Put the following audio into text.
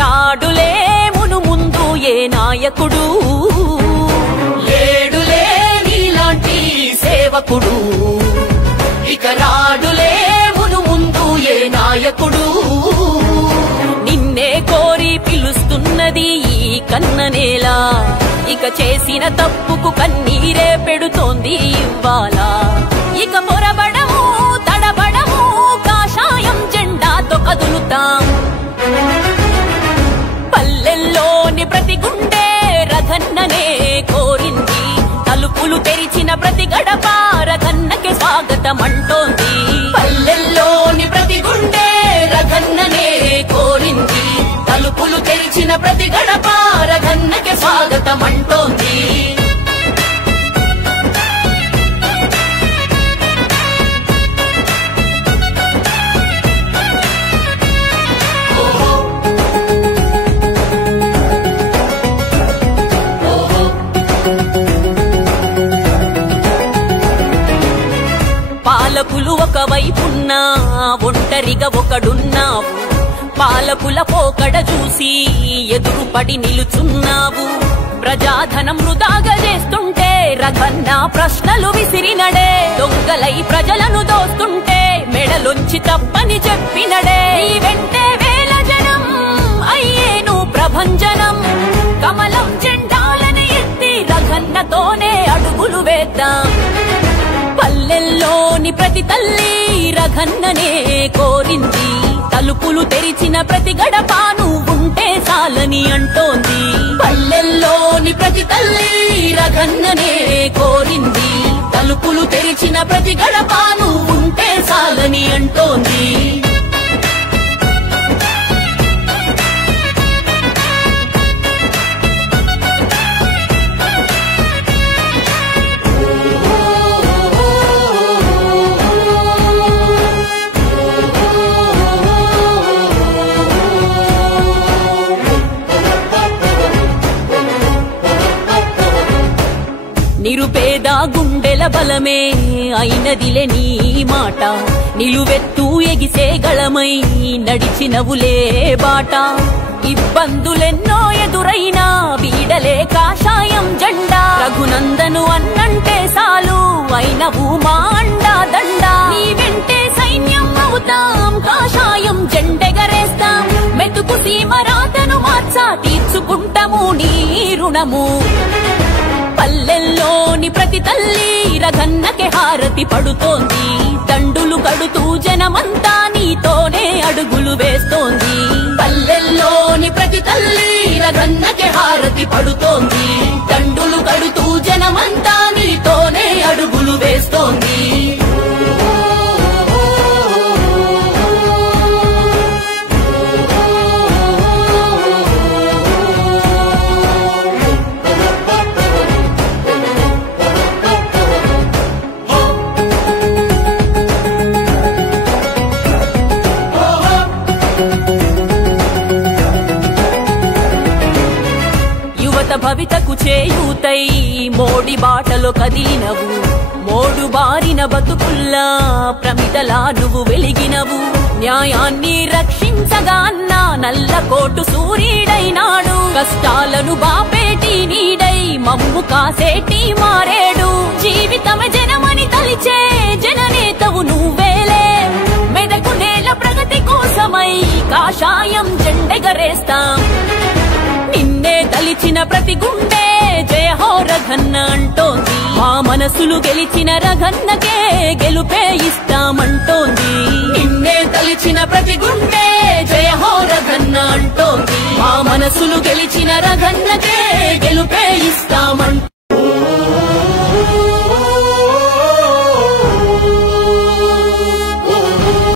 రాడులే మును ముందు ఏ నాయకుడు, లేడులే నీలాంటి సేవకుడు. ఇక రాడులే మును ముందు ఏ నాయకుడు. నిన్నే కోరి పిలుస్తున్నది ఈ కన్ననేల, ఇక చేసిన తప్పుకు కన్నీరే పెడుతోంది ఇవ్వాలా. ఇక మొరబడము తడబడము కాషాయం జెండాతో కదులుతాం. పల్లెల్లోని ప్రతి గుండె రఘన్ననే కోరింది, తలుపులు తెరిచిన ప్రతి గడప రఘన్నకే స్వాగతం అంటోంది. పల్లెల్లోని ప్రతి గుండె రఘన్ననే కోరింది, తలుపులు తెరిచిన ప్రతి గడప రఘన్నకే స్వాగతం అంటోంది. పాలకులు ఒకవైపున్నా ఒంటరిగా ఒకడున్నావు, పాలకుల పోకడ చూసి ఎదురుపడి నిలుచున్నావు. ప్రజాధనం వృధాగా చేస్తుంటే రఘన్న ప్రశ్నలు విసిరినడే, దొంగలై ప్రజలను దోస్తుంటే మెడలొంచి తప్పని చెప్పినడే. నీ వెంటే వేల జనం అయ్యేను ప్రభంజనం, కమలం జెండాలని ఎత్తి రఘన్నతోనే అడుగులు వేద్దాం. పల్లెల్లోని ప్రతి తల్లి రఘన్ననే కోరింది, తలుపులు తెరిచిన ప్రతి గడప నువ్వుంటే చాలని అంటోంది. పల్లెల్లోని ప్రతి తల్లి రఘన్ననే కోరింది, తలుపులు తెరిచిన ప్రతి గడప నువ్వుంటే చాలని అంటోంది. నిరుపేద గుండెల బలమే అయినదిలే నీ మాట, నిలువెత్తు ఎగిసే గళమై నడిచినవులే బాట. ఇబ్బందులెన్నో ఎదురైనా వీడలే కాషాయం జెండా, రఘునందను అన్నంటే సాలు అయినవు మా అండా దండా. నీ వెంటే సైన్యం అవుతాం, కాషాయం జెండెగరేస్తాం, మెతుకు సీమరాతను మార్చా తీర్చుకుంటాము నీ రుణము. పల్లెల్లోని ప్రతి తల్లి రఘన్నకే హారతి పడుతోంది, దండులు కడుతూ జనమంతా నీతోనే అడుగులు వేస్తోంది. పల్లెల్లోని ప్రతి తల్లి రఘన్నకే హారతి పడుతోంది, దండులు కడుతూ జనమంతా నీతోనే అడుగులు వేస్తోంది. భవితకు చేయూతై మోడి బాటలో కదిలినవు, మోడు బారిన బతుకుల్లా ప్రమిదలా నువ్వు వెలిగినవు. న్యాయాన్ని రక్షించగా అన్నా నల్ల కోటు సూర్యుడైనాడు, కష్టాలను బాపేటి నీడై మమ్ము కాసేటి మారేడు. జీవితమే జనమని తలిచే జననేతవు నువ్వేలే, మెదకు నేల ప్రగతి కోసమై కాషాయం జెండెగరేస్తాం. నిన్నే తలిచిన ప్రతి గుండె జయ హో రఘన్న అంటోంది, మా మనసులు గెలిచిన రఘన్నకే గెలుపే ఇస్తామంటోంది. నిన్నే తలిచిన ప్రతి గుండె జయ హో రఘన్న అంటోంది, మా మనసులు గెలిచిన రఘన్నకే గెలుపే ఇస్తామంటోంది.